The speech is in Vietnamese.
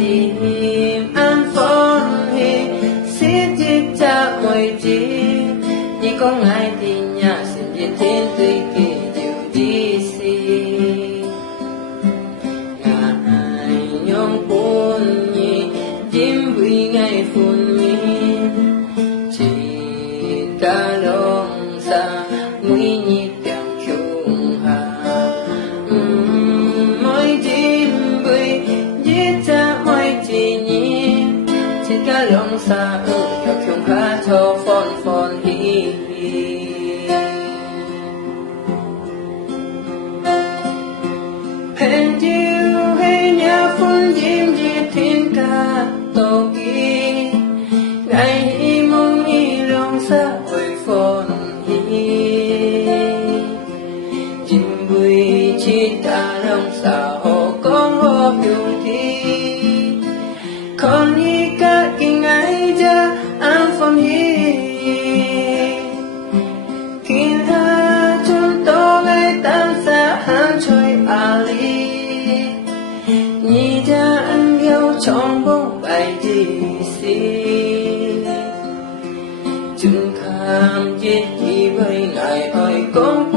tìm an phong hi xí chiếc cha môi chi nhị có ngài thì nhà xin diệt thiên tùy kỳ điều đi xì ngài nhong buồn nhị chim vui ngày phun mi chỉ cả đông xa nguy nhị tiếng chung hà mỗi chim vui giết cha mỗi chỉ nhị chỉ cả đông xa theo chung hà cho phòn phòn hi hẹn chiều hay nhà phun chim giết thiên ca tô kỳ ngày mong hi lòng xa hồi phòn hi chim vui chỉ ta lòng xa hồ con hồ biểu thi con hi cả kinh ai cha an phong hi kinh ha chun to ngày tan xa han trôi ali nhị cha ăn yêu trong bóng bài gì xí chúng tham giết khi với ngài hỏi con